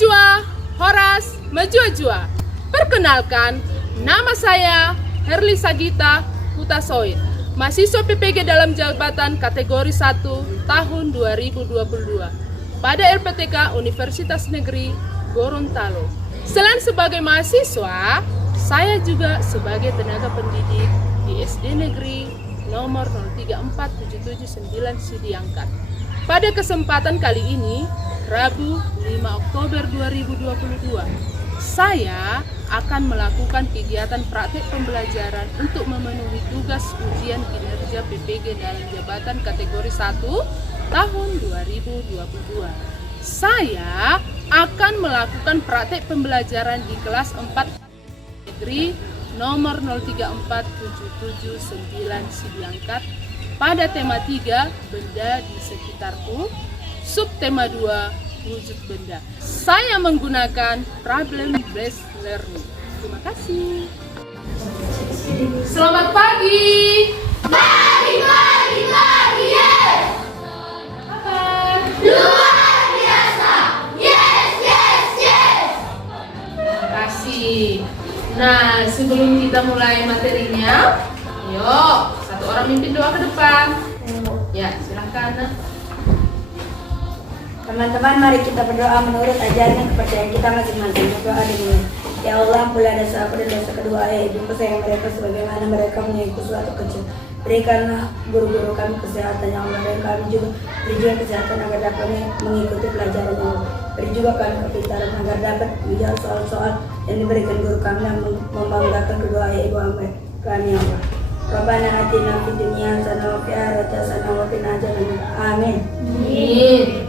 Jua, Horas, Jua. Perkenalkan, nama saya Herli Sagita Hutasoid, mahasiswa PPG dalam jabatan kategori 1 tahun 2022 pada LPTK Universitas Negeri Gorontalo. Selain sebagai mahasiswa, saya juga sebagai tenaga pendidik di SD Negeri nomor 034779 Sidiangkat. Pada kesempatan kali ini, Rabu 5 Oktober 2022, saya akan melakukan kegiatan praktik pembelajaran untuk memenuhi tugas ujian kinerja PPG dalam jabatan kategori 1 tahun 2022. Saya akan melakukan praktik pembelajaran di kelas 4 Negeri nomor 034779 Sidiangkat pada tema 3 benda di sekitarku, subtema 2 wujud benda. Saya menggunakan problem based learning. Terima kasih. Selamat pagi. Pagi, yes! Apa? Luar biasa! Yes! Terima kasih. Nah, sebelum kita mulai materinya, yuk satu orang mimpin doa ke depan. Ya, silahkan. Teman-teman, mari kita berdoa menurut ajaran kepercayaan kita masing-masing. Berdoa dimulai. Ya Allah, ampunilah dosa aku dan dosa kedua ayah ibuku, sayang mereka sebagaimana mereka menyayangiku suatu kecil. Berikanlah guru-guru kami kesehatan yang Allah, dan kami juga beri juga kesehatan agar dapat mengikuti pelajaran yang Allah. Beri juga kami kepintaran agar dapat menjawab soal-soal yang diberikan guru kami yang membanggakan kedua ayah ibu kami yang Allah. Rabbana atina fid dunya hasanah wa fil akhirati hasanah wa qina adzabannar. Amin. Amin.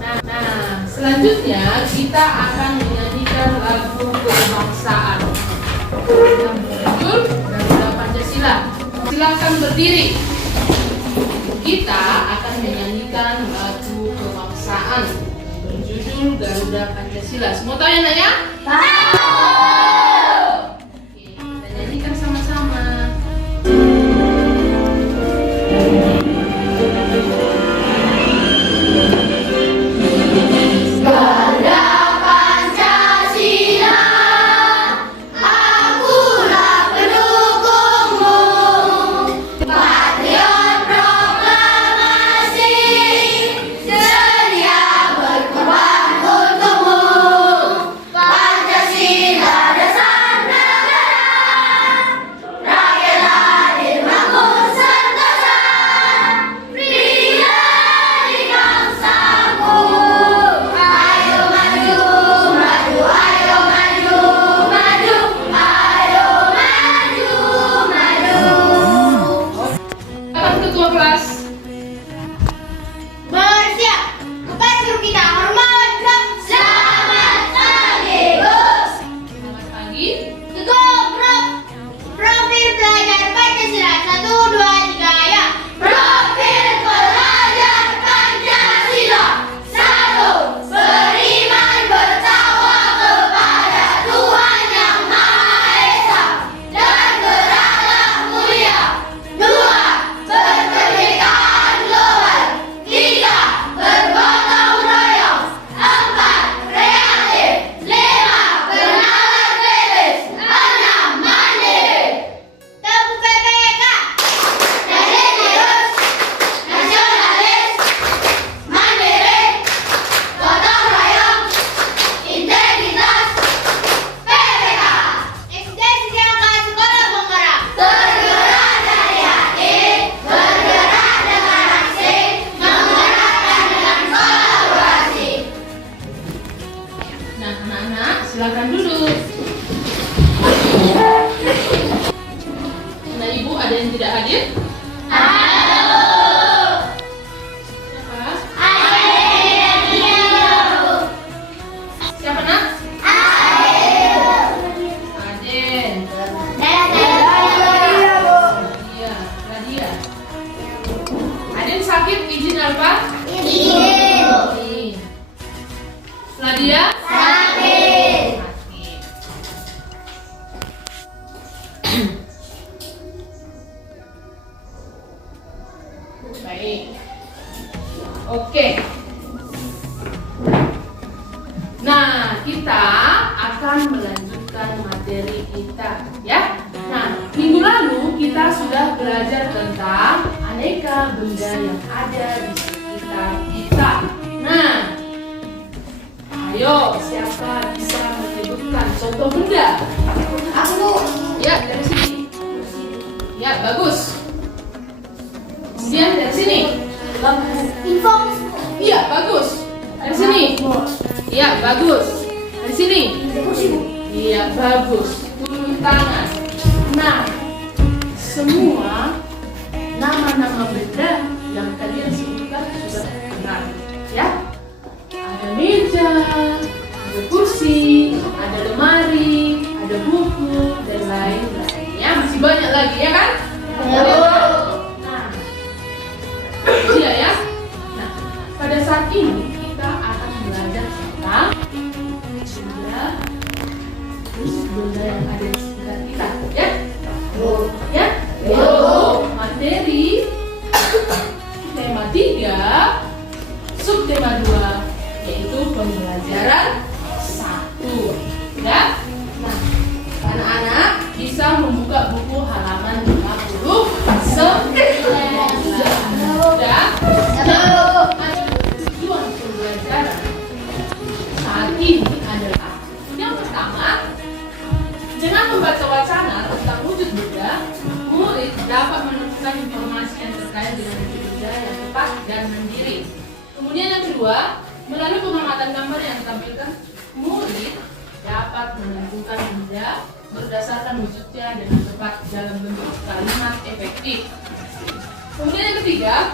Nah, selanjutnya kita akan menyanyikan lagu kebangsaan yang berjudul Garuda Pancasila. Silakan berdiri. Kita akan menyanyikan lagu kebangsaan berjudul Garuda Pancasila. Semua tahu ya, Nak ya? Tahu! Oke, kita nyanyikan sama-sama. Garuda Pancasila, akulah pendukungmu, patriot proklamasi, sedia berkorban untukmu. Pancasila dasar negara, rakyat hadir bangun sentosa, pria di bangsaku. Ayo maju, maju, ayo maju, maju, ayo maju, maju. Silakan ketua kelas. Bersiap, baju kita hormat drum. Selamat pagi, bos. Selamat pagi. Kegobrok. Profil pelajar Pancasila 1, 2, 3 ya. Profil pelajar Pancasila 1. Beriman bertakwa kepada Tuhan Yang Maha Esa dan berakhlak mulia. 2. Berkebinekaan global. 3. Bergotong royong. 4. Kreatif. 5. Bernalar bebas. 6. Mandiri. Teguh PPK. Religius. Nasionalis. Mandiri. Gotong royong. Integritas. PPK. SD Sidiangkat Sekolah Penggerak. Bergerak dari hati, bergerak dengan aksi, menggerakkan dengan kolaborasi. Nah, anak-anak, silakan duduk. Nah, Ibu ada yang tidak hadir? Halo. Siapa? Ayo. Siapa, Nak? Ayo. Aden. Iya, Nadia. Aden sakit, izin apa? Izin. Nadia? Sakit. Sakit. Baik. Oke. Nah, kita akan melanjutkan materi kita, ya. Nah, minggu lalu kita sudah belajar tentang aneka benda yang ada di sekitar kita. Nah, ayo, siapa bisa menyebutkan contoh benda? Aku. Ya, dari sini. Ya, bagus. Kemudian dari sini. Info. Iya, bagus. Dari sini. Iya, bagus. Dari sini. Iya, bagus. Turun tangan. Nah, semua nama-nama benda yang kalian sebutkan sudah benar, ya. Ada meja, ada kursi, ada lemari, ada buku, dan lain-lain. Ya, masih banyak lagi, ya kan? Nah, iya ya. Nah, pada saat ini kita akan belajar tentang benda yang ada di sekitar kita, ya. Ya, yaitu materi tema 3, subtema 2, yaitu pembelajaran 1. Ya. Nah, anak-anak bisa membuka buku halaman 59. Sudah? Tujuan pembelajaran saat ini adalah yang pertama, dengan membaca wacana tentang wujud benda, murid dapat menemukan informasi yang terkait dengan wujud benda yang tepat dan mandiri. Kemudian yang kedua, melalui pengamatan gambar yang ditampilkan, murid dapat menentukan benda berdasarkan wujudnya dengan tepat dalam bentuk kalimat efektif. Kemudian yang ketiga,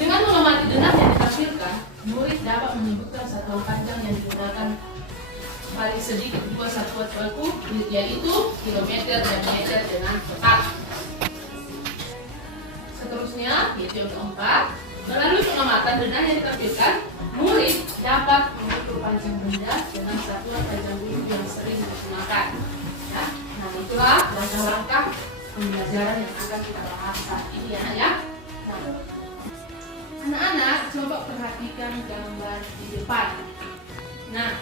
dengan mengamati denah yang ditampilkan, murid dapat menyebutkan satuan panjang yang digunakan paling sedikit dua satuan baku, yaitu kilometer dan meter dengan tepat. Seterusnya, yaitu yang keempat, melalui pengamatan denah yang ditampilkan, murid dapat mengukur panjang benda dengan satuan panjang bulu yang sering digunakan. Ya, nah itulah langkah-langkah pembelajaran yang akan kita bahas saat ini, ya. Nah, anak-anak coba perhatikan gambar di depan. Nah,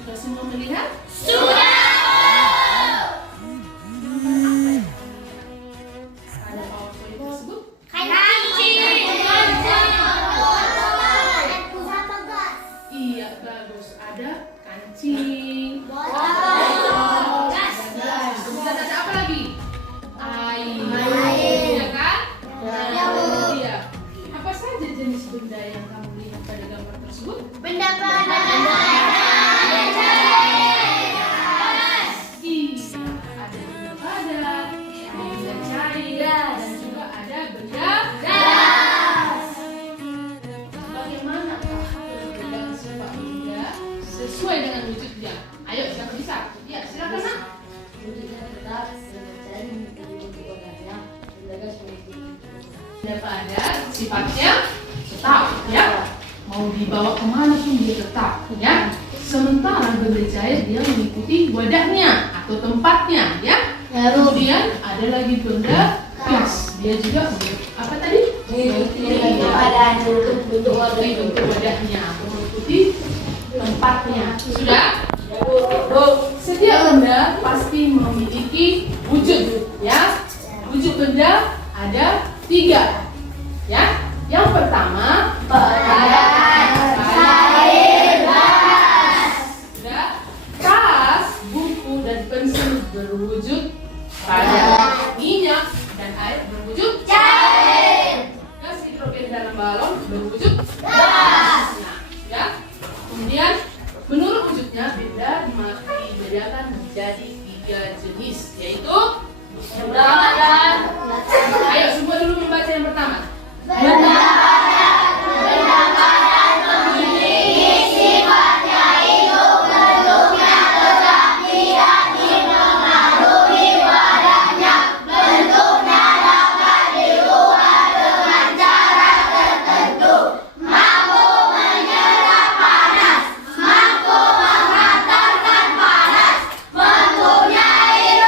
sudah semua melihat? Sudah. Ada PowerPoint tersebut? Iya, bagus. Ada kancing. Kemudian ada apa lagi? Air. Iya kan? Iya. Apa saja jenis benda yang kamu lihat pada gambar tersebut? Benda panas. Iya, ada benda padat, ada benda cair, dan juga ada benda gas. Bagaimana perbedaan sifat benda sesuai dengan wujudnya? Ayo, siapa bisa? Ya, silakan nak. Wujudnya tetap dan bentuk warnanya gas Benda padat sifatnya tetap, ya. Mau dibawa kemana pun dia tetap, ya. Sementara benda cair dia mengikuti wadahnya atau tempatnya, ya. Kemudian ada lagi benda gas, dia juga apa tadi? Bentuk wadahnya atau mengikuti tempatnya. Sudah? Setiap benda pasti memiliki wujud, ya. Wujud benda ada 3, ya. Yang pertama, tas, buku, dan pensil berwujud padat. Minyak dan air berwujud cair. Gas hidrogen dalam balon berwujud gas. Nah, ya. Kemudian menurut wujudnya benda dibedakan menjadi 3 jenis, yaitu yang pertama. Ayo semua dulu membaca yang pertama. Benda padat memiliki sifat yang hidup, bentuknya tetap, tidak dipengaruhi wadahnya, bentuknya dapat diubah dengan cara tertentu, mampu menyerap panas, mampu menghantarkan panas, mempunyai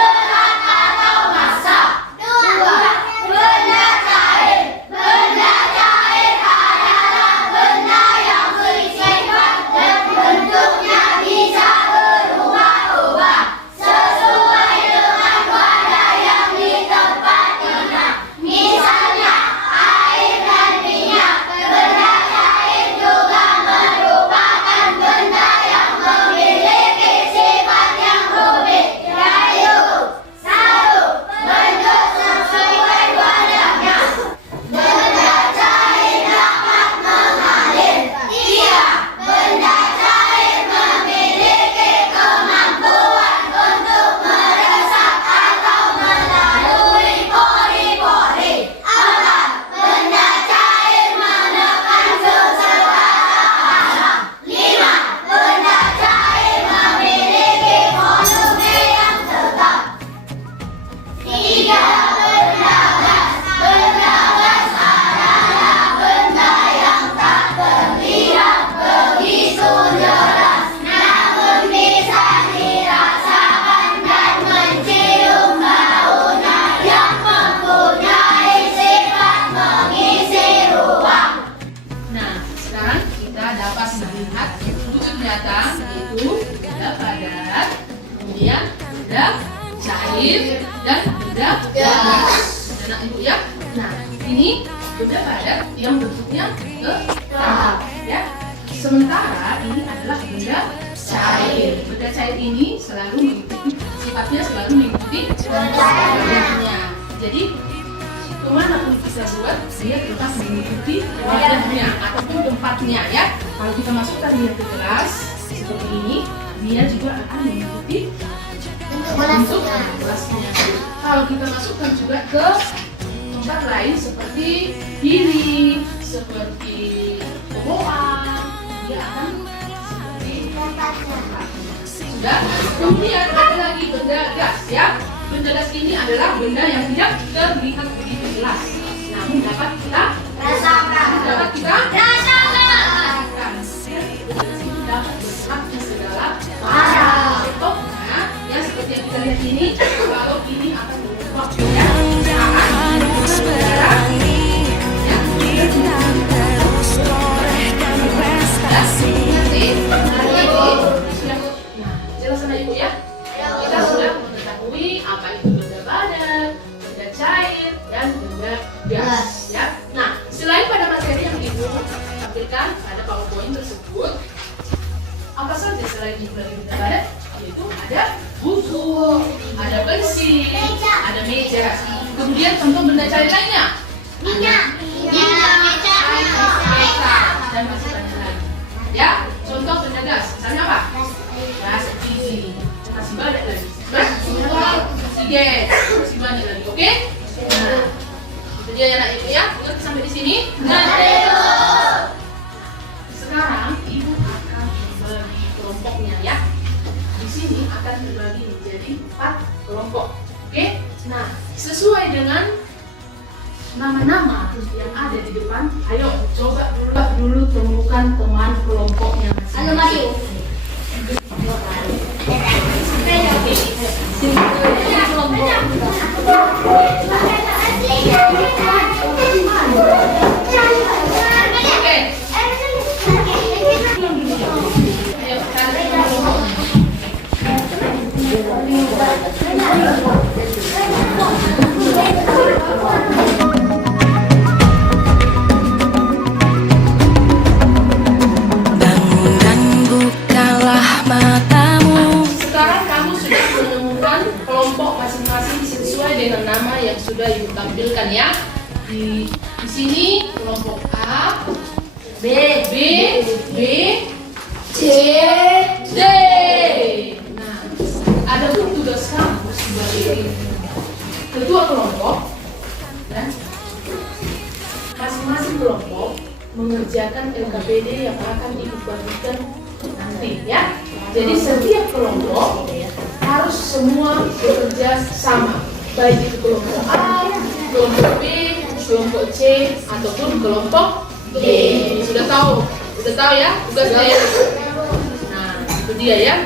binatang yaitu benda padat, kemudian benda cair dan benda gas. Anak ibu ya. Nah, ini benda padat yang bentuknya tetap ya. Sementara ini adalah benda cair. Benda cair ini selalu mengikuti sifatnya selalu mengikuti wadahnya. Jadi kemanapun kita buat, dia tetap mengikuti wadahnya ataupun tempatnya ya. Kalau kita masukkan dia ke gelas seperti ini, dia juga akan mengikuti bentuk gelasnya. Kalau kita masukkan juga ke tempat lain seperti piring, seperti komoan, dia akan seperti tempatnya. Sudah. Kemudian ada lagi benda gas ya. Benda gas ini adalah benda yang tidak terlihat begitu jelas, namun dapat kita rasakan. Dapat kita rasakan. Dapat bergerak di segala arah. Contohnya ya seperti yang kita lihat ini, kalau ini akan berubah ya. Harus berani kita terus torehkan prestasi. Nah, jelasan ibu ya. Kita sudah mengetahui apa itu benda padat, benda cair, dan benda gas ya. Nah, selain pada materi yang ibu tampilkan pada PowerPoint tersebut, apa saja selain itu dari benda padat? Yaitu ada buku, ada pensil, ada meja. Kemudian contoh benda cair lainnya, minyak, dan masih banyak lagi. Ya, contoh benda gas, misalnya apa? Gas LPG. Masih banyak lagi. Oksigen, masih banyak lagi. Oke? Nah, itu dia ya anak ibu ya. Ingat sampai di sini? Sekarang ibu akan membagi kelompoknya ya. Di sini akan terbagi menjadi 4 kelompok. Oke? Nah, sesuai dengan nama-nama yang ada di depan, ayo coba dulu temukan teman kelompoknya masing-masing. Bangun dan bukalah matamu. Sekarang kamu sudah menemukan kelompok masing-masing sesuai dengan nama yang sudah ibu tampilkan ya. Di sini kelompok A, B, C, D. Nah, ada pun tugas kamu sebagai ketua kelompok dan masing-masing kelompok mengerjakan LKPD yang akan ibu bagikan nanti ya. Jadi setiap kelompok harus semua bekerja sama, baik itu kelompok A, kelompok B, kelompok C, ataupun kelompok D. Sudah tahu ya tugasnya. Nah, itu dia ya.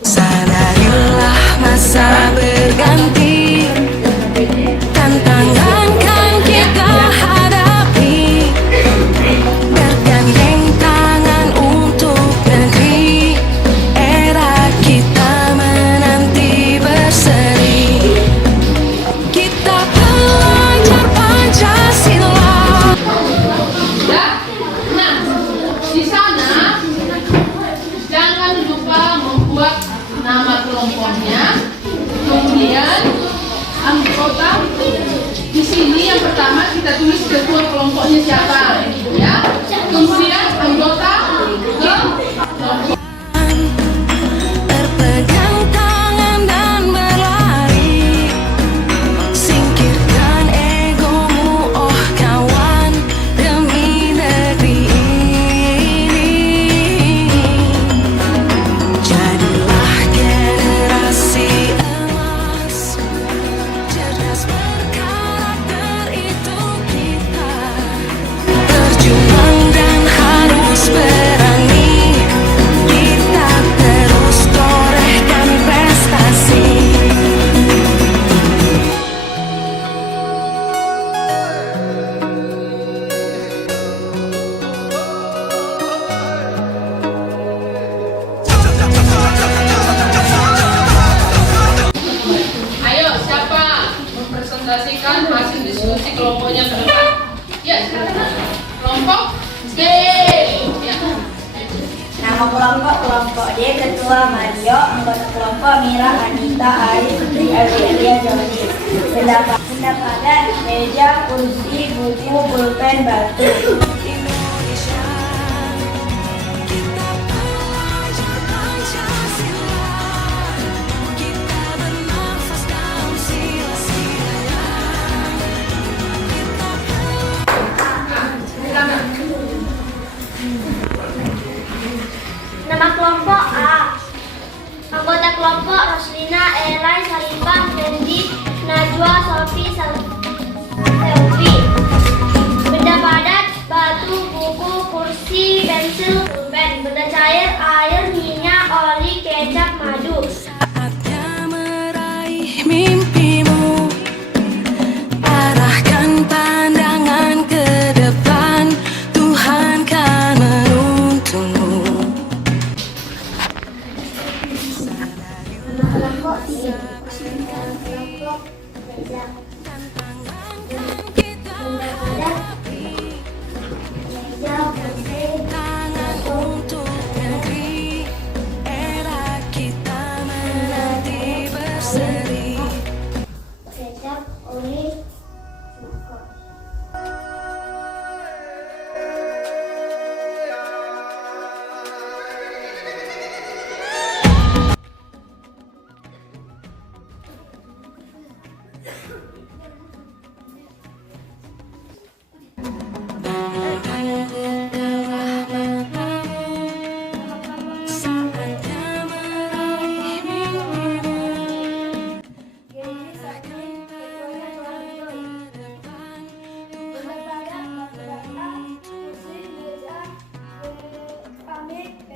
Sadarilah masa berganti, tantangan kan kita hadapi, bergandeng tangan untuk negeri, era kita menanti berseri, kita pelajar Pancasila. Ya. Nah, di sana jangan lupa membuat nama kelompoknya. Kemudian anggota di sini yang pertama kita tulis ketua kelompoknya siapa, ya. Kemudian anggota kelompok. Berpegang tangan dan berlari, singkirkan egomu oh kawan, demi negeri ini. Jadilah generasi emas, cerdas berkarakter itu kita, berjuang dan posisi kelompoknya ke depan. Ya, silakan. Kelompok B. Ya. Nama kelompok D Ketua Mario, anggota kelompok Mira, Anita, Aris, Putri, Adelia, Joni. Pendapatan meja, kursi, buku, pulpen, batu. Indonesia, kita pelajar Pancasila, kita bernafas dalam sila-silanya, Nama kelompok A. Anggota kelompok Roslina, Elai, Salifah, Fendi, Najwa, Sofi, Selvi. Benda padat, batu, buku, kursi, pensil, pulpen. Benda cair, air, minyak, oli, kecap, madu. saatnya meraih mimpimu, arahkan pandangan ke depan, Tuhan kan menuntunmu. Kelompok C. Kelompok meja. Benda padat, meja, pensil, Tangan untuk negeri, era kita menanti berseri. kecap, oli, cuka.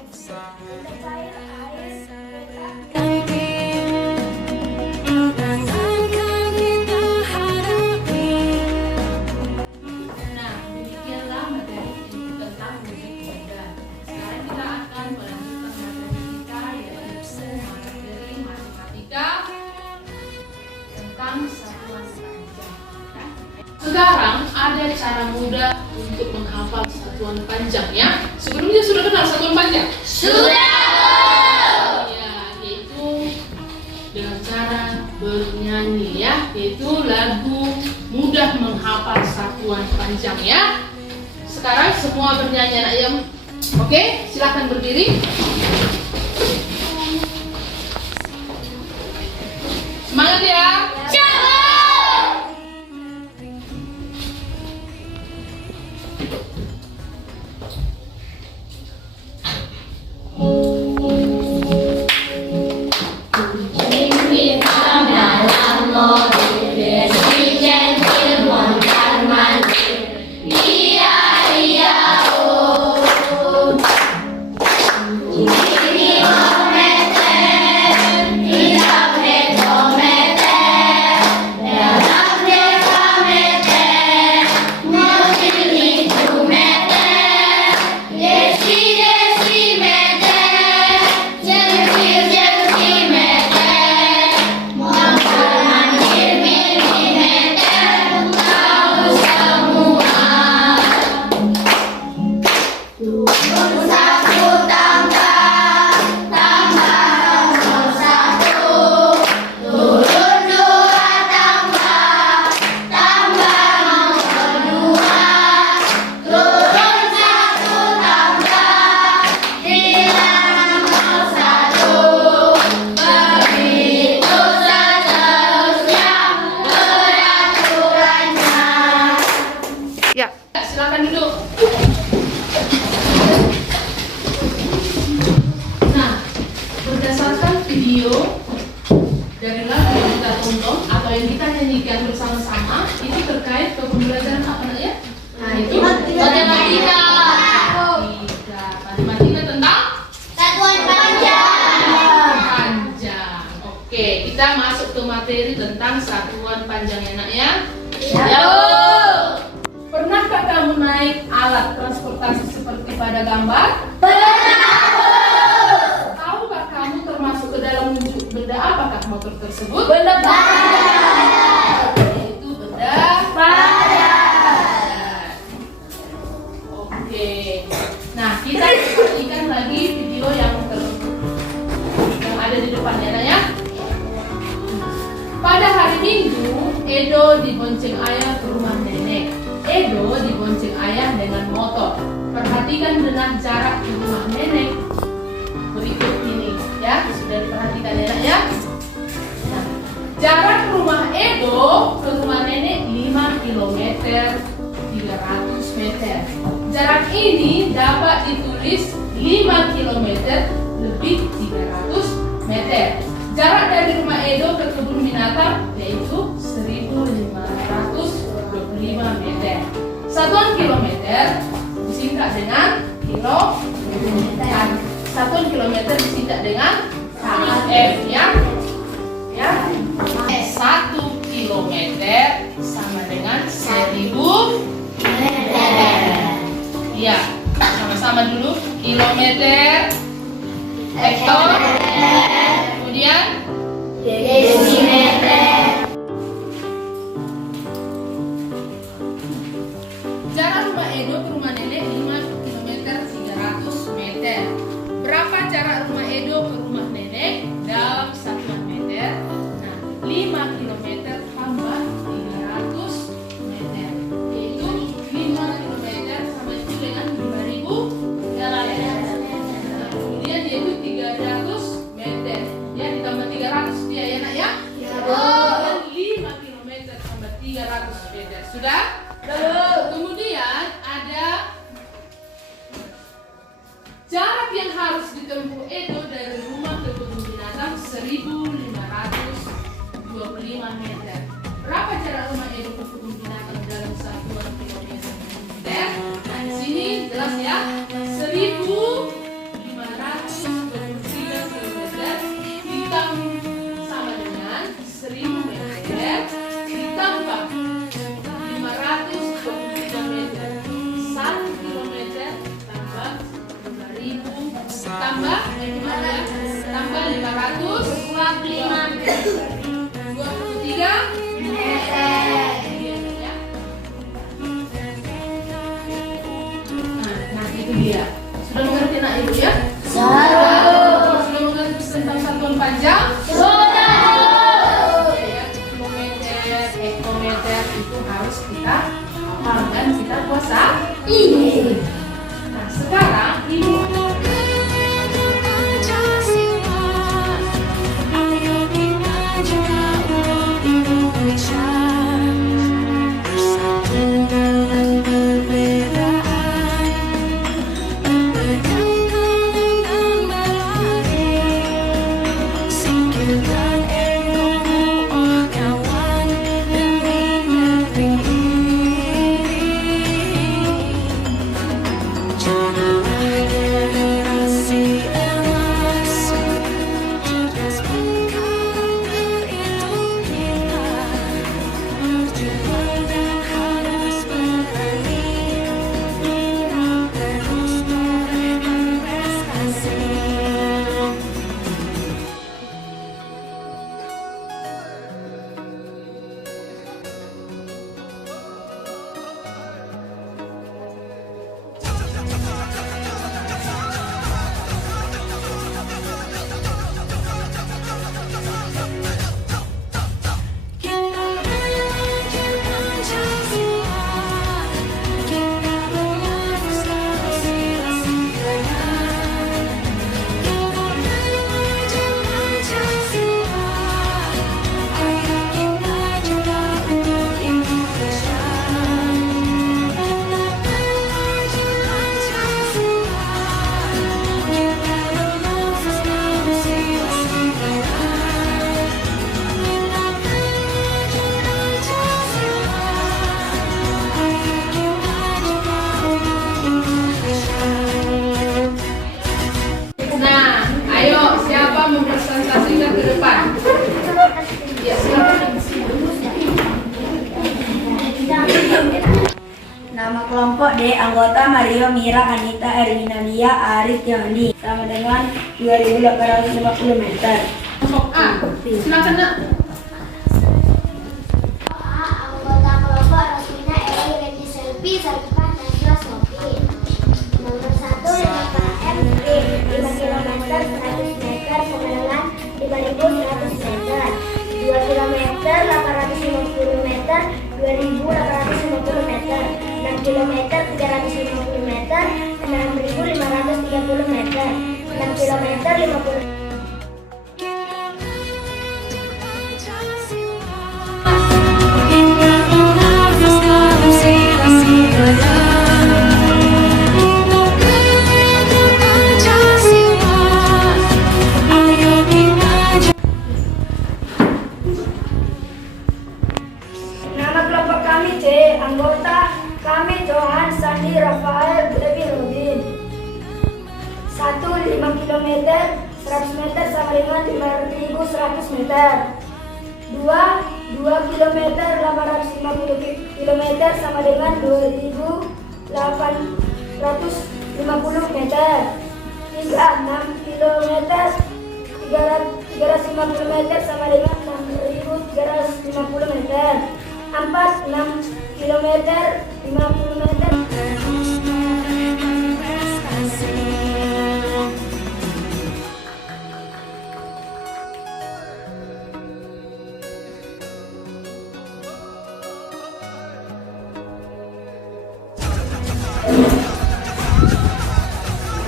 Saatnya meraih mimpimu, tantangan kita hadapi. Nah, demikianlah materi tentang musik benda. Sekarang kita akan melanjutkan materi kita, yaitu materi matematika tentang satuan panjang. Sekarang ada cara mudah untuk menghafal satuan panjang ya. Sebelumnya sudah kenal satuan panjang? Sudah. Ya, yaitu dengan cara bernyanyi ya, yaitu lagu mudah menghafal satuan panjang ya. Sekarang semua bernyanyi anak ayam. Oke, silakan berdiri. Semangat ya. Ya, silakan duduk. Nah, berdasarkan video dari lagu yang kita tonton atau yang kita nyanyikan bersama-sama, itu terkait ke pembelajaran apa nak ya? Nah, itu matematika. Matematika tentang Satuan panjang. panjang. Oke, kita masuk ke materi tentang satuan panjang ya nak ya. Ya. Pernahkah kamu naik alat transportasi seperti pada gambar? Tahukah kamu termasuk ke dalam wujud benda apakah motor tersebut? Benda Yaitu benda dengan jarak ke rumah nenek berikut ini ya, sudah diperhatikan enak ya. Nah, jarak rumah Edo ke rumah nenek 5 km 300 meter. Jarak ini dapat ditulis 5 km lebih 300 meter. Jarak dari rumah Edo ke kebun binatang yaitu 1525 meter. Satuan kilometer disingkat dengan kilometer. Satuan kilometer disingkat dengan km ya. Ya. 1 kilometer sama dengan 1000 meter. Iya, sama-sama dulu. Kilometer, hektar, kemudian Desimeter. jarak rumah Edo ke rumah nenek 5 km 300 meter. Berapa jarak rumah Edo ke rumah nenek dalam satuan meter? Nah, 5 km tambah 300 meter. Yaitu 5 km sama itu dengan 5000 meter. Kemudian yaitu 300 meter. Ya, ditambah 300 dia ya nak ya? Dan 5 km tambah 300 meter. Sudah? Kemudian ada jarak yang harus ditempuh Edo dari rumah ke kebun binatang 1525 meter. Berapa jarak rumah Edo ke kebun binatang dalam satuan kilometer? Nah, di sini jelas ya, 1523 km ditambah sama dengan 1000 meter ditambah 523 meter. 1 kilometer tambah 5000 tambah gimana ya? Tambah 525 meter. 23 meter. Ya. Nah, itu dia. Sudah mengerti nak ibu ya? Sudah mengerti tentang satuan panjang? Ya, kilometer, hektometer itu harus kita hafal dan kita kuasai. Nah, sekarang ibu Ayo kita jaga untuk Indonesia, bersatu dalam perbedaan, bergabung dan berlari, singkirkan egomu oh kawan, demi negeri ini. Jadilah generasi emas, cerdas berkarakter itu kita, berjuang dan harus berani, terus torehkan prestasi. Kita belajar Pancasila, kita meluruskan sila-silanya. Kita belajar Pancasila, ayo kita jaga untuk Indonesia. Kita belajar Pancasila, kita meluruskan sila-silanya. Nah, ayo siapa mempresentasikan ke depan? Ya, silakan. Nama kelompok D, anggota Mario, Mira, Anita, Erwina, Lia, Arif, Yandi, sama dengan 2850 meter. Kelompok A, silakan nak. Anggota kelompok Rosmina, Eli, Reni, Selvi, Sarifah, Najwa, Sofi. Nomor 1 5KM, 5 km 100 meter sama dengan 5100 meter. 2 km 850 meter 2850 meter. 6 km 350 meter 6050 30 meter. 6 kilometer 50 Nama kelompok kami C, anggota kami Johan, Sandi, Rafael, Devi, Rudin. 1. 5 km, 100 meter sama dengan 5.100 meter. 2. 2 km, 850 km sama dengan 2.850 meter. 3. 6 km, 350 meter sama dengan 6.350 meter. 4. 6 km, 50 meter.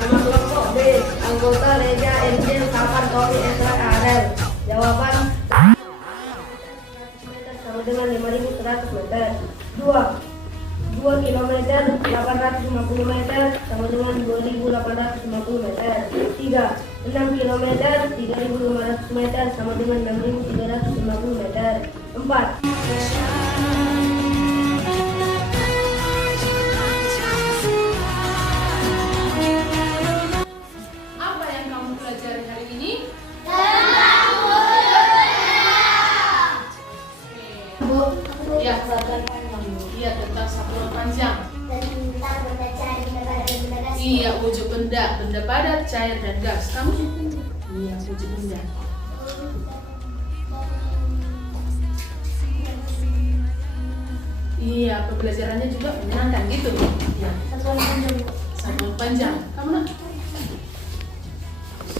Nama kelompok B, anggota Reja, Angel, Safar, Tommy, Esra, Adel. Jawaban meter sama dengan 5.100 meter. 2 km, 850 meter sama dengan 2.850 meter. 3. 6 km, 3.500 meter sama dengan 6.350 meter. 4. Apa yang kamu pelajari hari ini? Iya, iya tentang satuan panjang. tentang benda cair, benda padat, dan benda gas. Iya, wujud benda, benda padat, cair dan gas. Kamu? Iya, wujud benda. Iya, pembelajarannya juga menyenangkan gitu. Iya, Satuan panjang. satuan panjang. Kamu nak?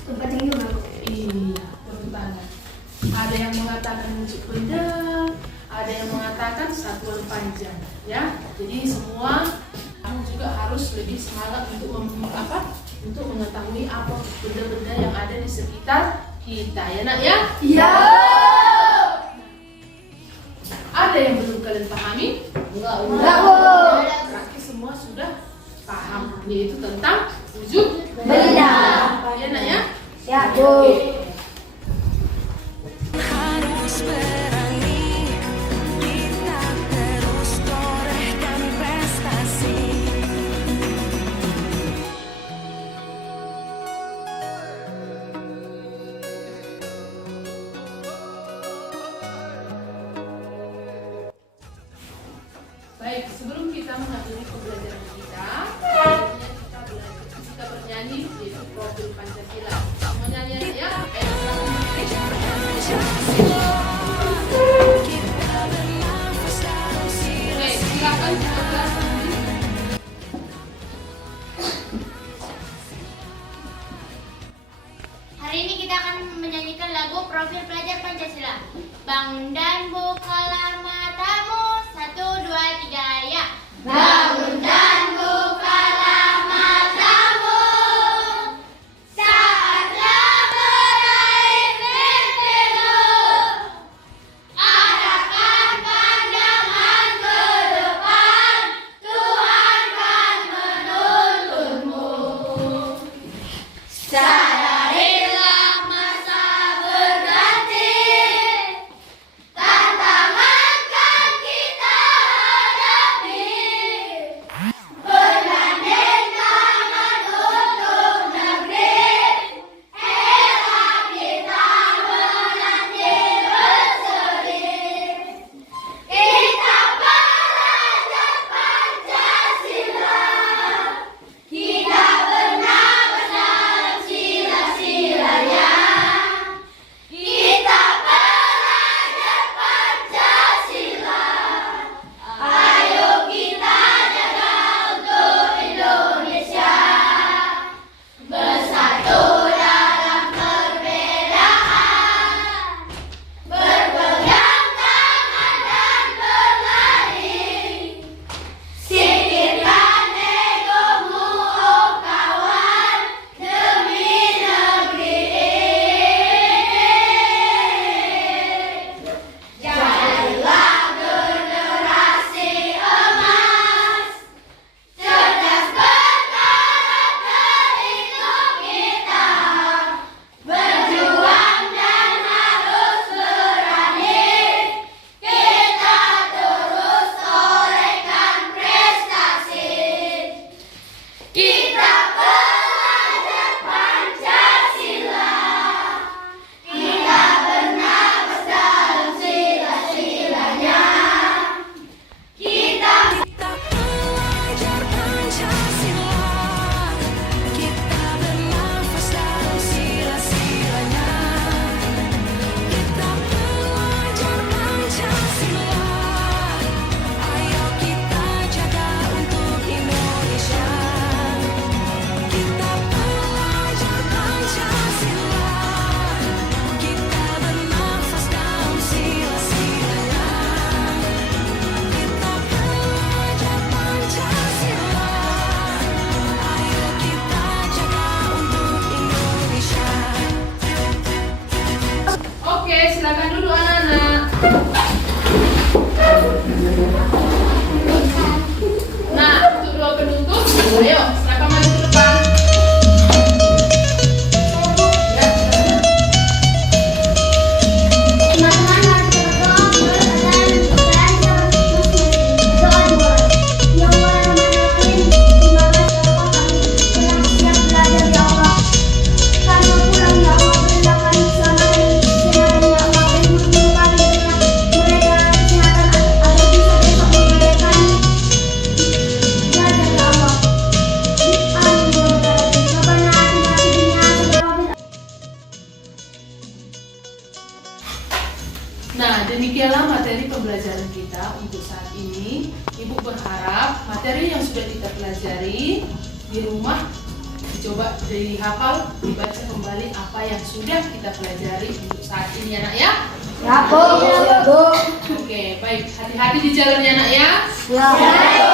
Tempat tinggi bang. Iya, tepuk tangan. Ada yang mengatakan wujud benda, ada yang mengatakan satuan panjang, ya. Jadi semua kamu juga harus lebih semangat untuk untuk mengetahui apa benda-benda yang ada di sekitar kita, ya nak ya? Iya. Ada yang belum kalian pahami? Enggak, Berarti semua sudah paham, yaitu tentang wujud benda. ya nak ya? Ya, Bu. Oke. Harus berani, kita terus torehkan prestasi. Baik, sebelum kita mengakhiri pembelajaran kita, selanjutnya kita bernyanyi yaitu profil Pancasila. Mau nyanyi ya? Oke, silakan kita kelas. Hari ini kita akan menyanyikan lagu Profil Pelajar Pancasila. Bangun dan bukalah matamu, 1, 2, 3, ya. Bangun dan bukalah matamu, saatnya meraih mimpimu. Arahkan pandangan ke depan, Tuhan kan menuntunmu. Sadarilah masa berganti, tantangan Ayo, siapa maju ke depan? Ya, Teman-teman harus berdoa menurut ajaran Quran doa dimulai. Ya Allah Rahman Rahim, terima kasih Allah kami telah siap belajar ya Allah. Kami mau pulang ya Allah, berilah kami keselamatan ya Allah, beri guru kami mereka kesehatan agar bisa besok membayar kami belajar ya Allah. Amin ya Rabbal Alamin. Rabbana atina fid dunya hasanah wa fil Nah, demikianlah materi pembelajaran kita untuk saat ini. Ibu berharap materi yang sudah kita pelajari di rumah dicoba dihafal, dibaca kembali apa yang sudah kita pelajari untuk saat ini, anak ya. Ya, Bu. Oke, baik. Hati-hati di jalan ya, anak ya. Ya.